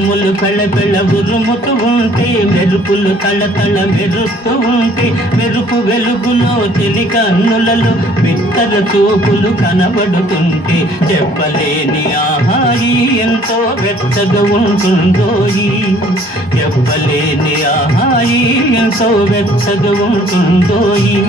మెళపెళ ఉరుముతూ ఉంటే మెరుపులు తళతళ మెరుస్తూ ఉంటే మెరుపు వెలుగులో తెలి కన్నులలో బిత్తర చూపులు కనబడుతుంటే చెప్పలేని ఆహాయి ఎంతో వెచ్చగా ఉంటుందోయి. చెప్పలేని ఆహాయి ఎంతో వెచ్చగా ఉంటుందోయి.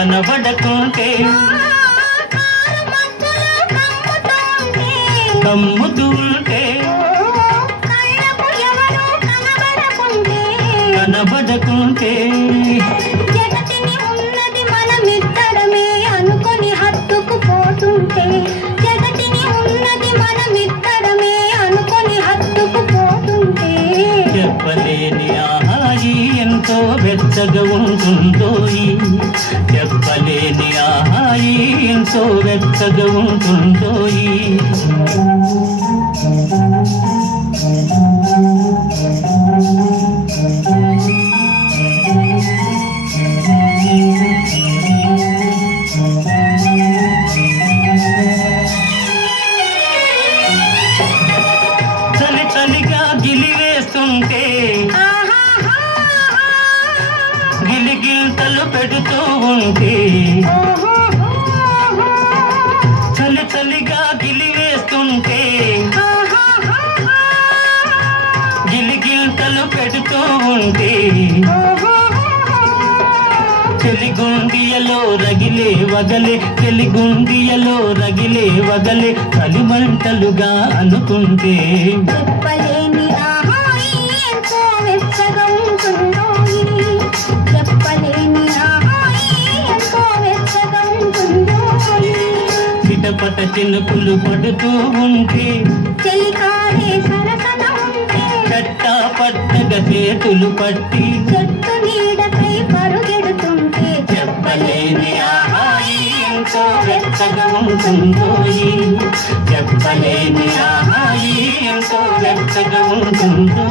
కనబడకుంటే కమ్ముతూ ఉంటే కనబడకుంటే వెచ్చగా ఉంటుందోయి చెప్పలేని ఆహాయి ఎంతో వెచ్చగా ఉంటుందోయి చలి చలిగా గిలివేస్తుంటే గిలిగిల్తలు పెడుతూ ఉంటే చలి చలిగా గిలివేస్తుంటే గిలిగిల్తలు పెడుతూ ఉంటే చెలిగుండియలో రగిలే వగలే చెలిగుండియలో రగిలే వగలే కలిమంటలుగా అనుకుంటే చెప్పలేని ఆహాయి ఎంతో వెచ్చగా చినుకులు పడుతూ ఉంటే చెలికాడే సరసన ఉంటే చట్టా పట్టగా చేతులు పట్టి చెట్టు నీడపై పరుగెడుతుంటే చెప్పలేని ఆహాయి ఎంతో వెచ్చగా ఉంటుందోయి. చెప్పలేని ఆహాయి ఎంతో వెచ్చగా ఉంటుందో